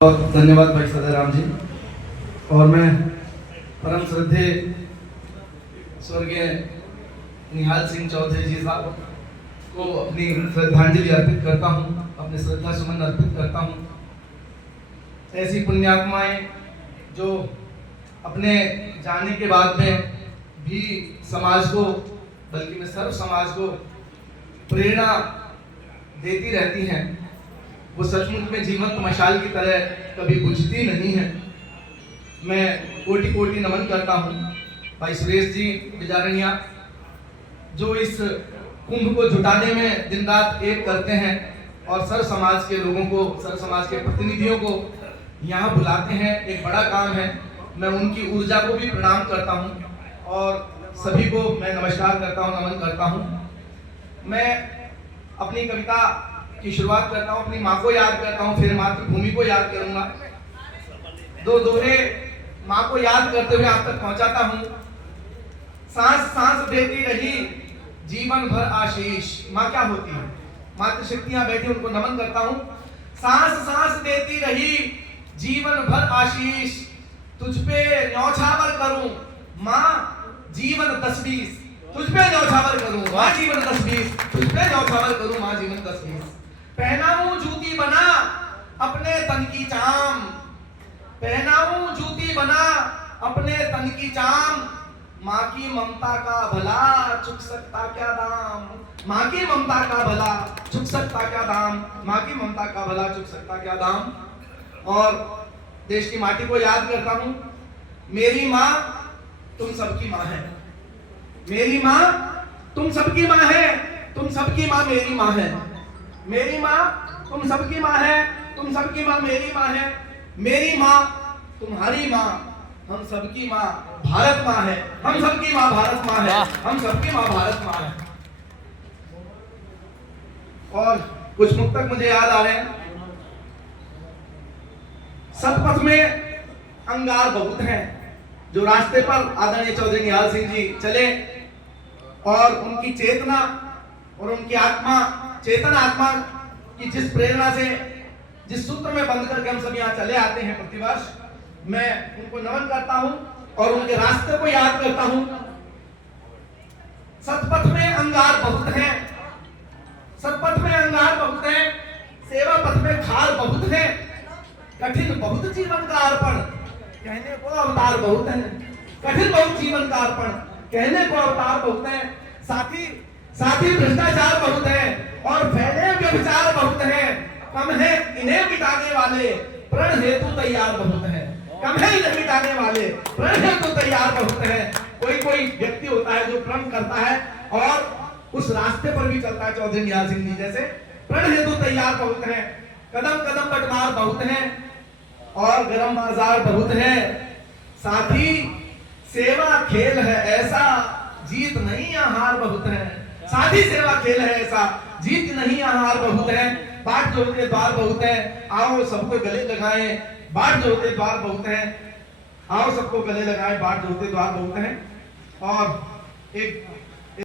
बहुत धन्यवाद भाई सदाराम जी। और मैं परम श्रद्धे स्वर्गीय निहाल सिंह चौधरी जी साहब को अपनी श्रद्धांजलि अर्पित करता हूँ, अपने श्रद्धा सुमन अर्पित करता हूँ। ऐसी पुण्यात्माएं जो अपने जाने के बाद में भी समाज को, बल्कि मैं सर्व समाज को प्रेरणा देती रहती हैं, वो सचमुच में जीवंत मशाल की तरह कभी बुझती नहीं है। मैं कोटि कोटि नमन करता हूँ भाई सुरेश जी बिजारनिया, जो इस कुंभ को जुटाने में दिन रात एक करते हैं और सर्व समाज के लोगों को, सर्व समाज के प्रतिनिधियों को यहाँ बुलाते हैं। एक बड़ा काम है। मैं उनकी ऊर्जा को भी प्रणाम करता हूँ और सभी को मैं नमस्कार करता हूँ, नमन करता हूँ। मैं अपनी कविता की शुरुआत करता हूँ, अपनी माँ को याद करता हूँ, फिर मातृभूमि को याद करूंगा। दो दोहे माँ को याद करते हुए आप तक पहुंचाता हूँ। सांस सांस देती रही जीवन भर आशीष। माँ क्या होती है? मातृशक्तियां बैठी, उनको नमन करता हूँ। सांस सांस देती रही जीवन भर आशीष, तुझ पे न्यौछावर करूं माँ जीवन 10-20। तुझ पे न्यौछावर करूं माँ जीवन 10-20, तुझ पे न्यौछावर करूं माँ जीवन 10-20। पहनाऊं जूती बना अपने तन की चाम, पहनाऊं जूती बना अपने तन की चाम। माँ की ममता का भला चुक सकता क्या दाम, माँ की ममता का भला चुक सकता क्या दाम, माँ की ममता का भला चुक सकता क्या दाम। और देश की माटी को याद करता हूँ। मेरी माँ तुम सबकी माँ है, मेरी माँ तुम सबकी माँ है, तुम सबकी माँ मेरी माँ है। मेरी माँ तुम सबकी माँ है, तुम सबकी माँ मेरी माँ है। मेरी माँ तुम्हारी माँ, हम सबकी माँ भारत माँ है, हम सबकी माँ भारत माँ है, हम सबकी माँ भारत माँ है। और कुछ मुक्तक मुझे याद आ रहे हैं। सतपथ में अंगार बहुत हैं, जो रास्ते पर आदरणीय चौधरी निहाल सिंह जी चले और उनकी चेतना और उनकी आत्मा, चेतन आत्मा की जिस प्रेरणा से, जिस सूत्र में बंद करके हम सब यहाँ चले आते हैं प्रतिवर्ष, मैं उनको नमन करता हूँ और उनके रास्ते को याद करता हूँ। सतपथ में अंगार बहुत हैं, सतपथ में अंगार बहुत हैं, सेवा पथ में खार बहुत है। कठिन बहुत जीवन का अर्पण, कहने को अवतार बहुत है। कठिन बहुत जीवन का अर्पण, कहने को अवतार बहुत है। साथी साथी भ्रष्टाचार बहुत है और फैले व्यभिचार बहुत है। कम है इन्हें मिटाने वाले, प्रण हेतु तैयार बहुत है। कम है इन्हें मिटाने वाले, प्रण हेतु तैयार बहुत है। कोई कोई व्यक्ति होता है जो प्रण करता है और उस रास्ते पर भी चलता है, चौधरी निहाल सिंह जी जैसे। प्रण हेतु तैयार बहुत है, कदम कदम बटमार बहुत है और गरम बाजार बहुत है। साथी सेवा खेल है ऐसा, जीत नहीं या हार बहुत है। साथी सेवा खेल है ऐसा, जीत नहीं या हार बहुत है। बाट जोड़ते द्वार बहुत है, आओ सबको गले लगाएं। बाट जोड़ते द्वार बहुत है, आओ सबको गले लगाएं। बाट जोड़ते द्वार बहुत है। और एक